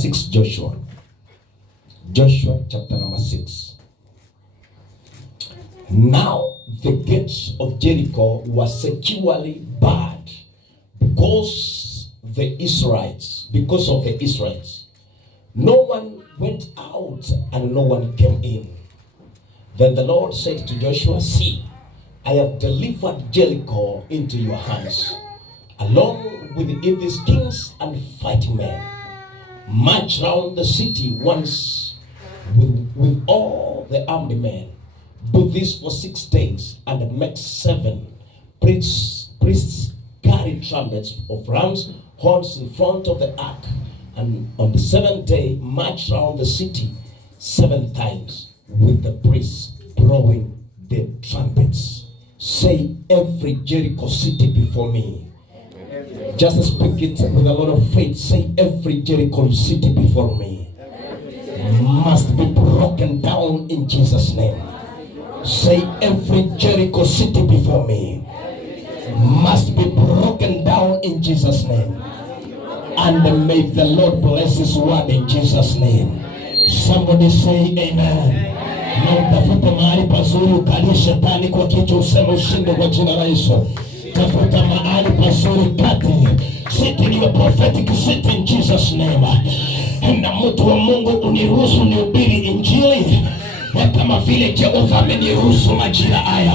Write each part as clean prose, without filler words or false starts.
6 Joshua. Joshua chapter number 6. Now the gates of Jericho were securely barred because of the Israelites. No one went out and no one came in. Then the Lord said to Joshua, see, I have delivered Jericho into your hands, along with its kings and fighting men. March round the city once with all the armed men. Do this for 6 days, and make 7 priests carry trumpets of ram's horns in front of the ark. And on the 7th day, march round the city 7 times with the priests blowing the trumpets. Say, every Jericho city before me. Just speak it with a lot of faith. Say, every Jericho city before me must be broken down in Jesus' name. Say, every Jericho city before me must be broken down in Jesus' name. And may the Lord bless his word in Jesus' name. Somebody say amen. Na utafuta mahali pazuri ukalie shetani kwa kichwa, useme ushinde kwa jina la Yesu. Tafuta mahali pazuri kati. Sit in your prophetic seat in Jesus' name. Na mtu wa Mungu uniruhusu nihubiri injili kama vile Jehova ameniruhusu majira haya.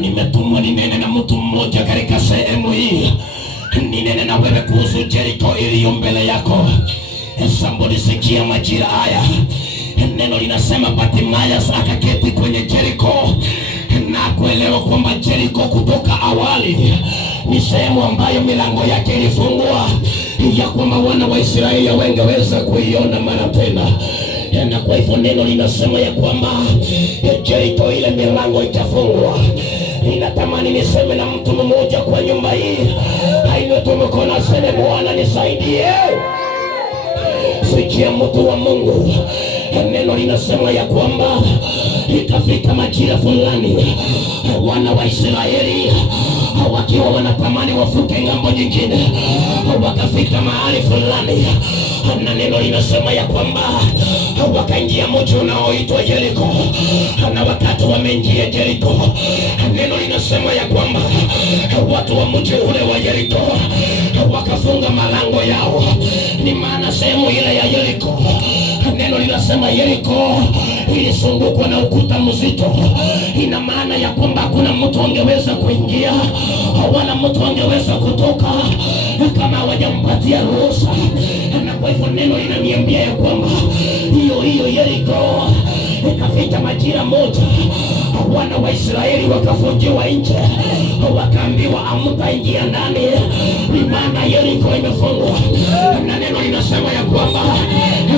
Nimetumwa ninene na mtu mmoja katika sehemu hii. Ninene na wewe kuhusu Jericho iliyo mbele yako. Somebody sikia majira haya. Neno linasema Bartimayo akaketi kwenye Jericho na kuelewa kwamba Jericho kutoka awali ni sehemu ambayo milango yake ilifungwa, ya kwamba wana wa Israeli wangeweza kuiona mara tena. Na kwa hivyo neno linasema ya kwamba Jericho ile milango itafungwa. Ninatamani niseme na mtu mmoja kwa nyumba hii, haina tumekona sene, Bwana nisaidie. Sikia mtu wa Mungu, neno linasema ya kwamba ikafika majira fulani, wana wa Israeli wakiwa wanatamani wafuke ngambo nyingine, wakafika mahali fulani, na neno linasema ya kwamba wakaingia mji unaoitwa Jericho. Na wakati wameingia Jericho, neno linasema ya kwamba watu wa mji ule wa Jericho wakafunga malango yao. Ni maana sehemu ile ya Jericho, neno linasema Jericho ilisungukwa na ukuta mzito. Ina maana ya kwamba hakuna mtu angeweza kuingia wala mtu angeweza kutoka kama hawajampatia ruhusa. Na kwa hivyo neno linaniambia ya kwamba hiyo Jericho ikafika majira moja, wana wa Israeli wakafungiwa nje, wakaambiwa hamtaingia ndani, maana Jericho imefungwa. Na neno linasema ya kwamba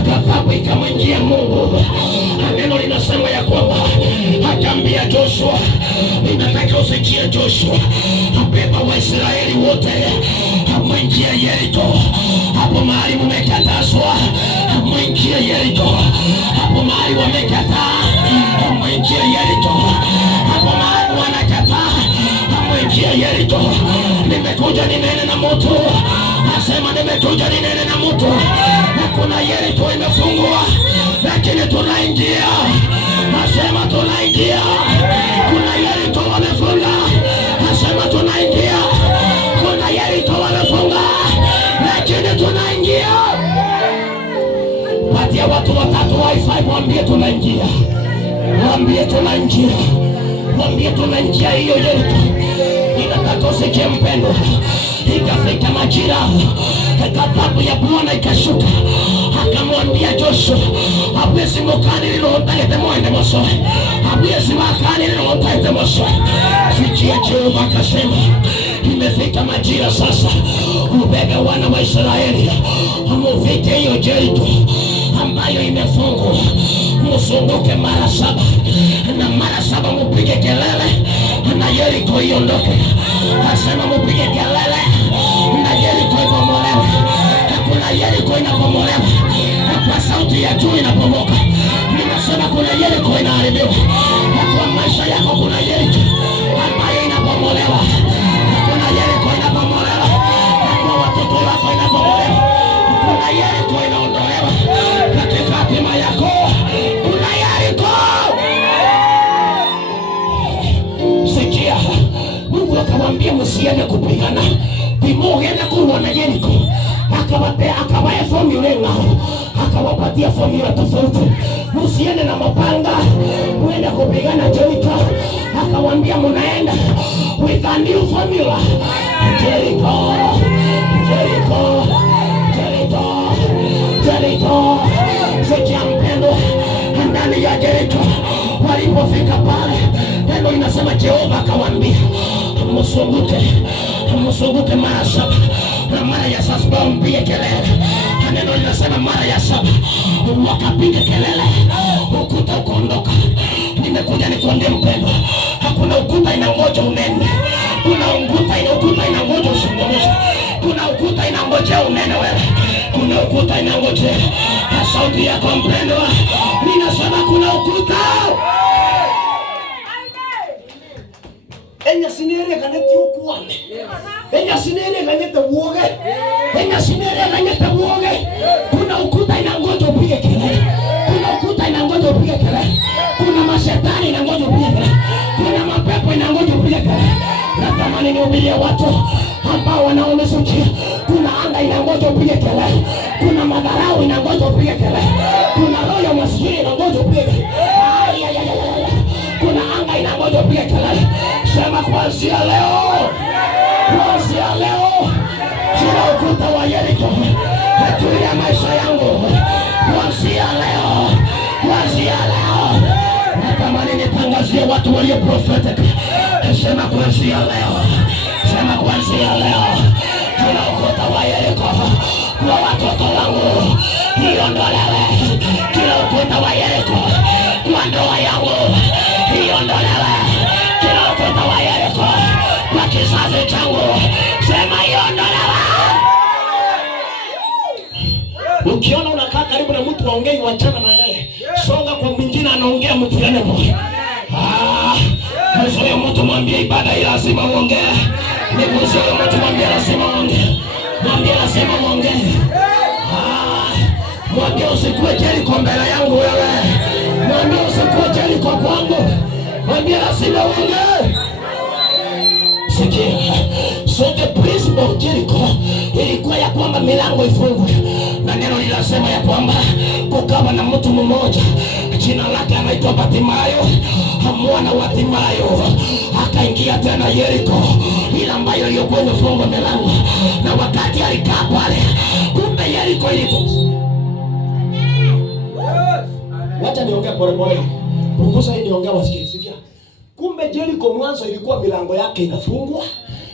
ghadhabu ikamwingia Mungu. Neno linasema ya kwamba akaambia Joshua, ninataka usikie Joshua, beba Waisraeli wote mwingie Jericho. Hapo mahali mmekatazwa, mwingie Jericho. Hapo mahali wamekataa, mwingie Jericho. Hapo mahali wanakataa, mwingie Jericho. Nimekuja ninene na mtu, nasema nimekuja ninene na mtu. Kuna Jericho imefungwa, lakini tunaingia. Nasema tunaingia. Kuna Jericho wamefunga, nasema tunaingia. Kuna Jericho wamefunga, lakini tunaingia. Patia watu 3 wifi, mwambie tunaingia. Mwambie tunaingia. Mwambie tunaingia hiyo Jericho. Ninataka usikie mpendwa, ikafika majira, ghadhabu ya Bwana ikashuka. Akamwambia Joshua, hawezi mkani lilotaite mwende moso, hawezi makani lilotaite moso. Sikia Jehova akasema, imefika majira sasa, ubebe wana wa Israeli muvike hiyo Jericho ambayo imefungwa. Msunguke mara 7, na mara 7 mupige kelele na Jericho iondoke. Asema mupige kelele na Jericho ibomolewe. Kuna Jericho inabomolewa kwa sauti ya juu inapomoka. Ninasema kuna Jericho inaharibiwa kwa maisha yako. Kuna Jericho ambayo inabomolewa. Kuna Jericho inabomolewa kwa watoto wako inabomolewa. Kuna Jericho inaondolewa. mugende kurwana Jericho. Akawapa formula ngao, akawapatia formula tofauti. Msiende na mapanga muende kupigana Jericho. Akawaambia mnaenda with a new formula. Jericho, Jericho, Jericho, Jericho. Sikia mpendo, ndani ya Jericho walipofika pale, neno inasema Jehova akawaambia msunguke mara 7 na mara ya 7 mpige kelele. Neno linasema mara ya 7 wakapiga kelele, ukuta ukaondoka. Nimekuja nikwambie mpendo, hakuna ukuta inangoja unene. Kuna ukuta inangoja usungumze. Kuna ukuta inangoja unene wewe. Kuna ukuta inangoja sauti yako mpendo. Ninasema kuna ukuta. Enya sinere kaneti ukuane. Enya sinere kaneti uoge. Enya sinere kaneti uoge. Kuna ukuta inangoja upige kelele. Kuna ukuta inangoja upige kelele. Kuna mashetani inangoja upige kelele. Kuna mapepo inangoja upige kelele. Natamani nihubirie watu ambao wanaonisikia. Kuna anga inangoja upige kelele. Kuna madharau inangoja upige kelele. Kuna roho ya maskini inangoja upige kelele. Kuna anga inangoja upige kelele. Sema kuanzia leo, kuanzia leo, kila ukuta wa Jericho juu ya maisha yangu, kuanzia leo, kuanzia leo. Natamani nitangazie watu walio prophetic. Sema kuanzia leo, sema kuanzia leo, kila ukuta wa Jericho kwa watoto wangu iondolewe. Kila ukuta wa Jericho kwa ndoa yangu iondolewe. Kila ukuta wa Jericho kwa kizazi changu, sema iondolewe. Ukiona unakaa karibu na mtu waongei, wachana na yeye. Songa kwa mwingine anaongea, mtiane moyo. Mwisho mtu mwambie ibada hii lazima uongee. Mwisho mtu mwambie lazima uongee. Mwambie lazima uongee. Mwambie usikuwe Jericho mbele yangu wewe. Mwambie usikuwe Jericho kwangu. Mwambie lazima uongee. Sikia. So the principle of Jericho ilikuwa ya kwamba milango ifungwe. Na neno linasema ya kwamba kukawa na mtu mmoja jina lake anaitwa Bartimayo, mwana wa Timayo. Akaingia tena Jericho ile ambayo ilikuwa imefungwa milango. Na wakati alikaa pale, kumbe Jericho ilikuwa. Wacha niongee pole pole. Punguza hii niongee wasikie. Sikia. Kumbe Jericho mwanzo ilikuwa milango yake inafungwa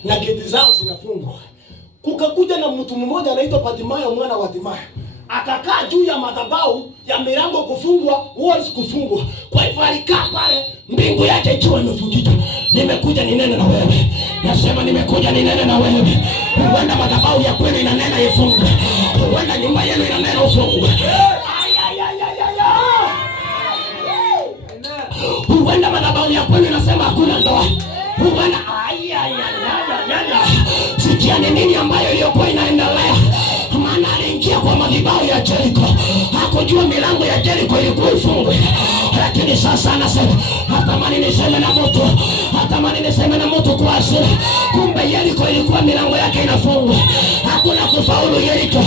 na geti zao zinafungwa. Kukakuja na mtu mmoja anaitwa Bartimayo, mwana wa Timayo. Akakaa juu ya madhabahu ya milango kufungwa, walls kufungwa. Kwa hivyo alikaa pale, mbingu yake ikiwa imefungika. Nimekuja ninene na wewe. Nasema nimekuja ninene na wewe. Huenda madhabahu ya kwenu inanena ifungwe. Huenda nyumba yenu inanena ufungwe. Huenda madhabahu ya kwenu inasema hakuna ndoa. Huenda sikia ni nini ambayo iliyokuwa inaendelea. Maana aliingia kwa madhabahu ya Jericho, hakujua milango ya Jericho ilikuwa ifungwe. Lakini sasa anasema natamani niseme na mtu kwa asili. Kumbe Jericho ilikuwa milango yake inafungwa. Hakuna kufaulu Jericho.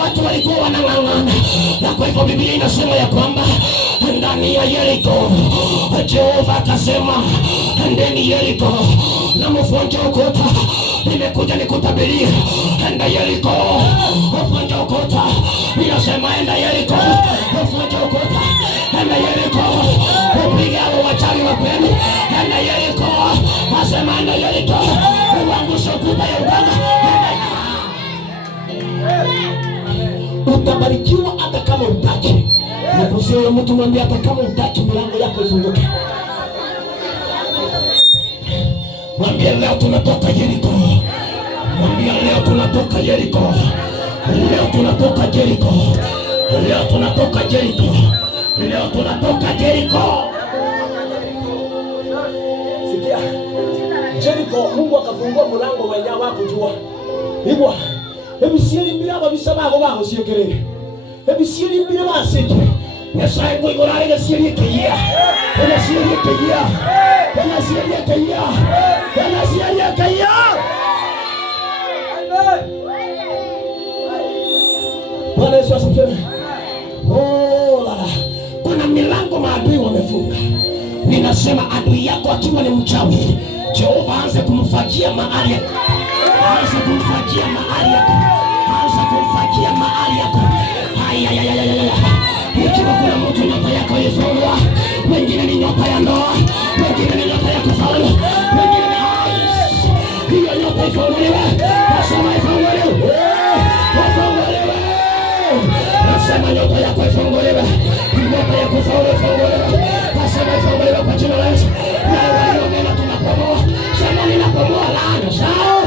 Watu walikuwa wanang'ang'ana. Na kwa hivyo Biblia inasema ya kwamba ndani ya Jericho Jehova akasema ndani Jericho na mvunje ukuta. Nimekuja nikutabiria enda Jericho, mvunje ukuta. Ninasema enda Jericho, mvunje ukuta. Enda Jericho, upige hao wachawi wa kwenu. Enda Jericho, nasema enda Jericho, uangushe ukuta ya uganga. Utabarikiwa hata kama utaki. Nakusihi mtu mwambie hata kama utaki milango yako ifunguke. Mwambie leo tunatoka Jericho. Mwambie leo tunatoka Jericho. Leo tunatoka Jericho. Leo tunatoka Jericho. Leo tunatoka Jericho. Sikia. Jericho Mungu akafungua mlango wa nyama kujua. Hivyo hebu sieni mbira babisaba abo baho siyekerere. Hebu sieni mbira baseke. Nyasaye ngo igorare gasiye keya. Ona siye keya. Ona siye keya. Ona siye keya. Bwana Yesu asifiwe. Oh la. Kuna milango maadui wamefunga. Ninasema adui yako akiwa ni mchawi, Jehova aanze kumfagia mahali yako. Aanze kumfagia mahali yako. Aanze kumfagia mahali yako. Ikiwa kuna mtu nyota yako ifungwa, wengine ni nyota ya ndoa, wengine ni nyota ya kufaulu, wengine ni hiyo nyota ifunguliwe. Nasema ifunguliwe. Ifunguliwe. Nasema nyota yako ifunguliwe. Nyota ya kufaulu ifunguliwe. Nasema ifunguliwe kwa jina la Yesu. Na walio mema tunapomoa. Sema ninapomoa laana zao.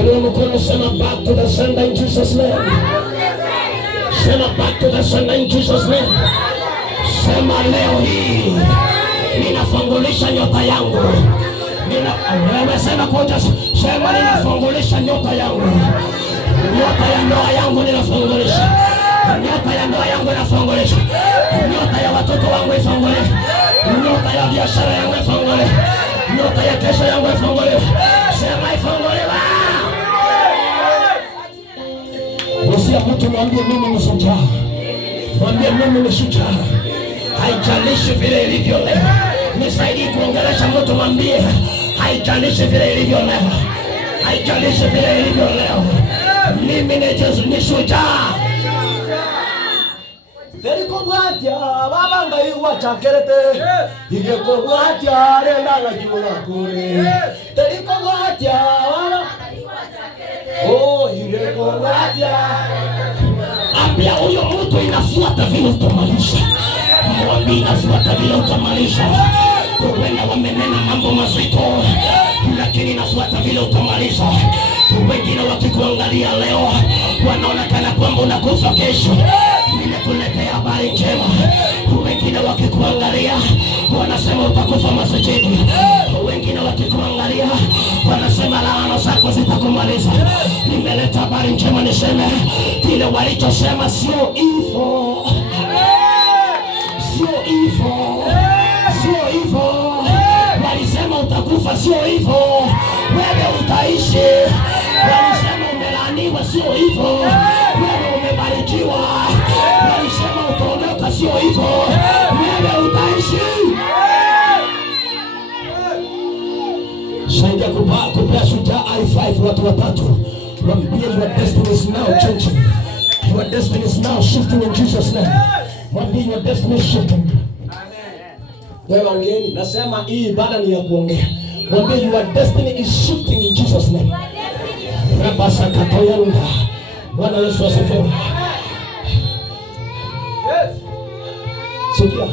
Inua mkono, sema back to the sender in Jesus name. Sema back to the sender in Jesus name. Sema leo hii ninafungulisha nyota yangu. Wewe sema kwa Yesu. Sema ninafungulisha nyota yangu. Nyota ya ndoa yangu ninafungulisha. Nyota ya ndoa yangu ninafungulisha. Nyota ya watoto wangu ifunguliwe. Nyota ya biashara yangu ifunguliwe. Nyota ya kesho yangu ifunguliwe. Sema ifunguliwe. Usia mtu mwambie mimi ni shujaa. Mwambie mimi ni shujaa. Haijalishi vile ilivyo leo. Nisaidie kuongelesha mtu, mwambie haijalishi vile ilivyo leo. Haijalishi vile ilivyo leo. Mimi ni Yesu ni shujaa. Teriko bwatia baba ngai wachakerete. Igeko bwatia renda la jula kure. Teriko bwatia baba ngai wachakerete. Oh, igeko bwatia. Ambia huyo mtu inafuata vile utamalisha. Mwambie inafuata vile utamalisha. Wenda wamenena mambo mazito, lakini inafuata vile utamalisha. Wengine wakikuangalia leo wanaonekana kwamba unakufa kesho. Nimekuletea habari njema. Wengine wakikuangalia wanasema utakufa masijidi. Wengine wakikuangalia wanasema laana zako zitakumaliza. Nimeleta habari njema niseme kile walichosema sio hivyo. Sio hivyo. Sio hivyo. Walisema utakufa, sio hivyo. Wewe utaishi. Walisema umelaaniwa, sio hivyo. Wewe umebarikiwa. Walisema utaondoka, sio hivyo. Wewe utaishi. Saidia kupea shujaa I5 watu watatu. Mwambie your destiny is now changing. Your destiny is now shifting in Jesus name. Mwambie your destiny is shifting. Wewe ongeeni, nasema hii ibada ni ya kuongea. Mwambie your destiny is shifting in Jesus name. Rabasa katoyanda. Bwana Yesu asifiwe. Yes. Sikia.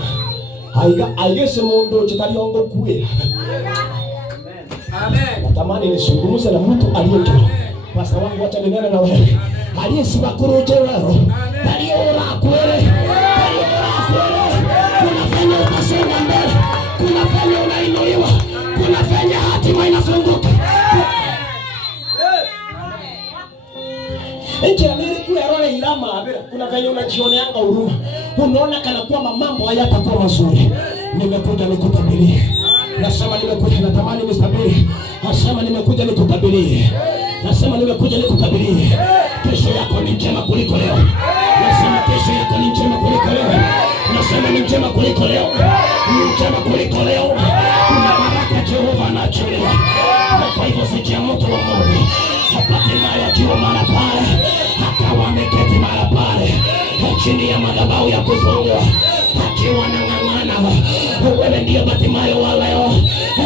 Aigese mundu chitaliongo kuwe. Amen. Natamani nisungumuze na mtu aliyejua. Pastor wangu acha ninene na wewe. Aliyesiba kuroje leo. Aliyeora kweli. Kuna fanya utasonga mbele. Kuna fanya unainuliwa. Kuna fanya hatima inafunguka. Eti nilikuwa roho ilama abira. Kuna fanya unajioneanga huruma. Unaona kana kwamba mambo hayatakuwa mazuri. Nimekuja nikutabirie. Nasema nimekuja, natamani nistabiri. Nasema nimekuja nikutabirie. Nasema nimekuja nikutabirie. Kesho yako ni njema kuliko leo. Nasema kesho yako ni njema kuliko leo. Nasema ni njema kuliko leo. Ni njema kuliko leo. Kuna baraka Jehova anaachilia. Kwa hivyo sikia mtu wa Mungu. Hatimaye akiwa mahali pale, akawa ameketi mahali pale chini ya madhabahu ya kufungwa, akiwa anang'ang'ana. Wewe ndio Hatimaye wa leo.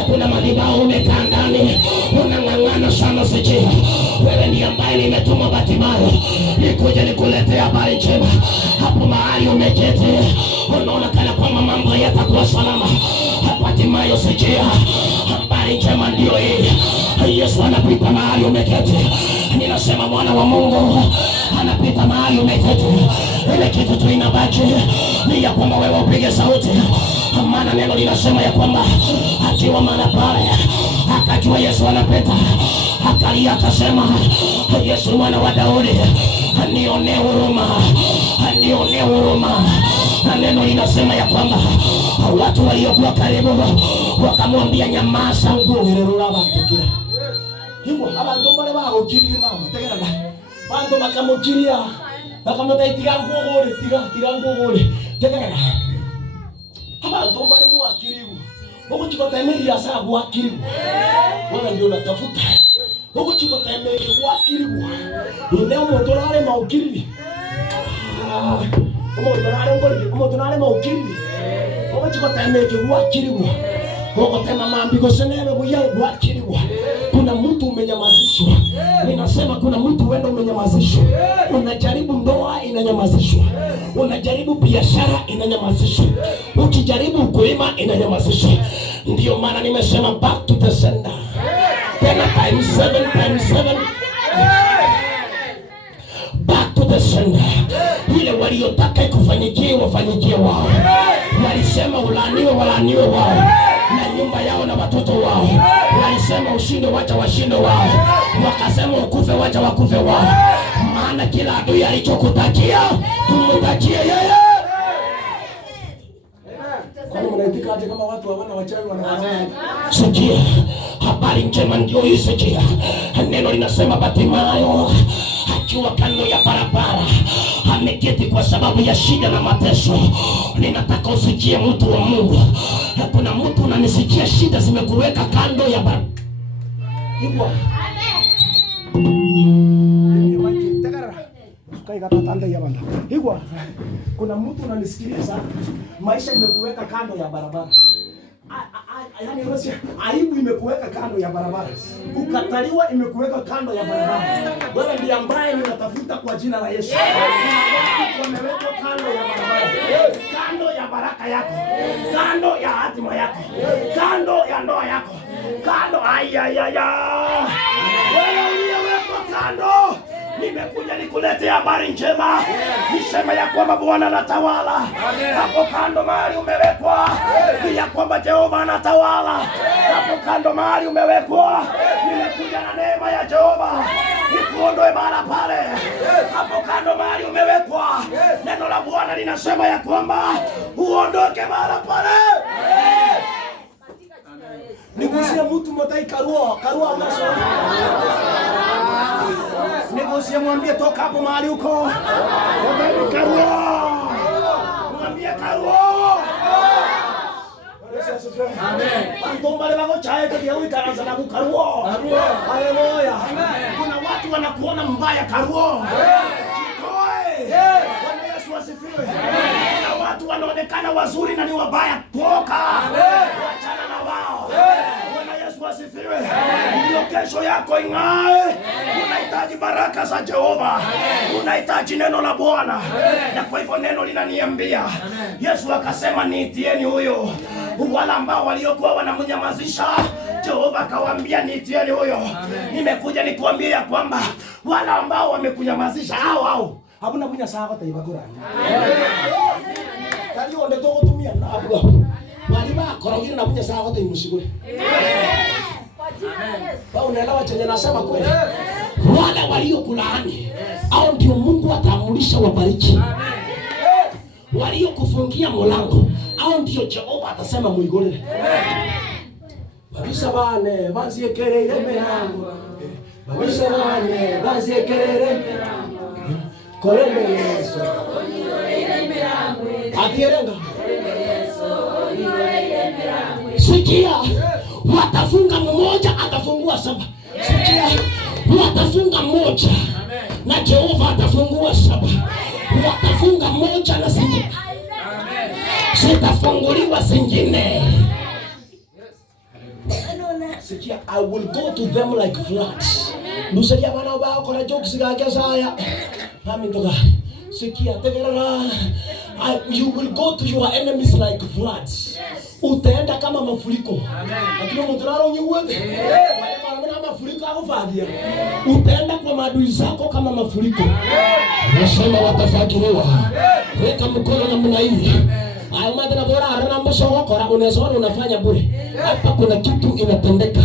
Kuna madhabahu umekaa ndani, unang'ang'ana sana sikia. Wewe ndiye ambaye nimetuma Hatimaye nikuja nikuletea habari njema. Hapo mahali umeketi unaona kana kwamba mambo yatakuwa salama. Hatimaye sikia, habari njema ndio hii. Yesu anapita mahali umeketi. Ninasema mwana wa Mungu anapita mahali umeketi. Ile kitu tu inabaki ni ya kwamba wewe upige sauti. Maana neno linasema ya kwamba akiwa mahali pale akajua Yesu anapita, akalia akasema, Yesu mwana wa Daudi, nionee huruma, nionee huruma. Na neno linasema ya kwamba watu waliokuwa karibu wakamwambia nyamaza, nguo ile rula batikira. Hivyo abantu bale bagokirira nao tegera Bantu bakamukiria. Bakamutaitiga nguguri, tiga nguguri. Tegera. Abantu bali mwakiribu. Uguchikota emeli ya saa gwakiribu. Wewe ndio unatafuta. Uguchikota emeli gwakiribu. Ndio motorare maukiriri. Umotonare maukiriri. Uguchikota emeli gwakiribu. Ukotema mambiko senebe buya gwakiribu. Kuna mtu umenyamazishwa. Ninasema kuna mtu wenda umenyamazishwa. Unajaribu ndoa inanyamazishwa. Unajaribu biashara inanyamazishwa. Ukijaribu ukulima inanyamazishwa. Ndio maana nimesema back to the sender. Tena times 7. Back to the sender. Ile waliotaka ikufanyikie wafanyikie wao. Walisema walaaniwe wao. Na nyumba yao na watoto wao. Walisema ushinde wacha washinde wao. Wakasema ukufe wacha wakufe wao. Maana kila adui alichokutakia tumutakie yeye. Kwani mnaitika aje kama watu hawana wachawi wanawaza? Sikia, habari njema ndio hii sikia. Neno linasema Bartimayo akiwa kando ya barabara ameketi kwa sababu ya shida na mateso. Ninataka usikie mtu wa Mungu. Kuna mtu unanisikia shida zimekuweka kando ya barabara. Hivyo. Hivyo. Kuna mtu unanisikia sana. Maisha imekuweka kando ya barabara. Yaani aibu imekuweka kando ya barabara. Kukataliwa imekuweka kando ya barabara. Wewe ndiye ambaye ninatafuta kwa jina la Yesu. Wamewekwa kando ya barabara. Kando ya baraka yako. Kando ya hatima yako. Kando ya ndoa yako. Kando wewe uliyewekwa kando. Nimekuja nikulete habari njema. Nisema ya kwamba Bwana anatawala. Hapo kando mahali umewekwa. Ya kwamba Jehova anatawala. Hapo kando mahali umewekwa. Nimekuja na neema ya Jehova. Nikuondoe mahali pale. Hapo kando mahali umewekwa. Neno la Bwana linasema ya kwamba uondoke mahali pale. Nigusie mtu motai karua unaso. Nigusie mwambie toka hapo mahali uko. Karua. Mwambie karua. Amen. Pantomba leo chae kwa hiyo ikaanza na karua. Haleluya. Kuna watu wanakuona mbaya karua. Bwana Yesu asifiwe. Kuna watu wanaonekana wazuri na ni wabaya. Toka. Achana na wao. Bwana Yesu asifiwe. Ndio kesho yako ing'ae. Unahitaji baraka za Jehova. Unahitaji neno la Bwana. Na kwa hivyo neno linaniambia. Yesu akasema niitieni huyo. Wala ambao waliokuwa wanamnyamazisha, Jehova akawaambia niitieni huyo. Nimekuja nikuambie ya kwamba wala ambao wamekunyamazisha hao habuna kunya sawa taibagura. Kali onde to kutumia na abua. Wali ba korogire na kunya sawa taimusigure. Kwa unaelewa chenye nasema kweli? Wala waliokulaani au ndio Mungu ataamulisha wabariki. Waliokufungia mlango au ndio Jehova atasema muigorere. Babisa bane baziekerere milango. Babisa bane baziekerere milango. Korende Yesu. Onigorere milango. Atierenga. Sikia, watafunga mmoja atafungua saba. Sikia, watafunga mmoja na Jehova atafungua saba. Watafunga moja na zingine. Zitafunguliwa zingine. Sikia, I will go to them like floods. Nusalia bana bao kona jokes gake saya. Hami ndoga. Sikia, tegerera. You will go to your enemies like floods. Utaenda kama mafuriko. Lakini mturaro nyuwete. Kama mafuriko hakufadia. Utaenda kwa maadui zako kama mafuriko. Nasema watafakiriwa. Weka mkono namna hii. Hayo madana bora arana mbosho wako unaweza unafanya bure. Hapa kuna kitu inatendeka.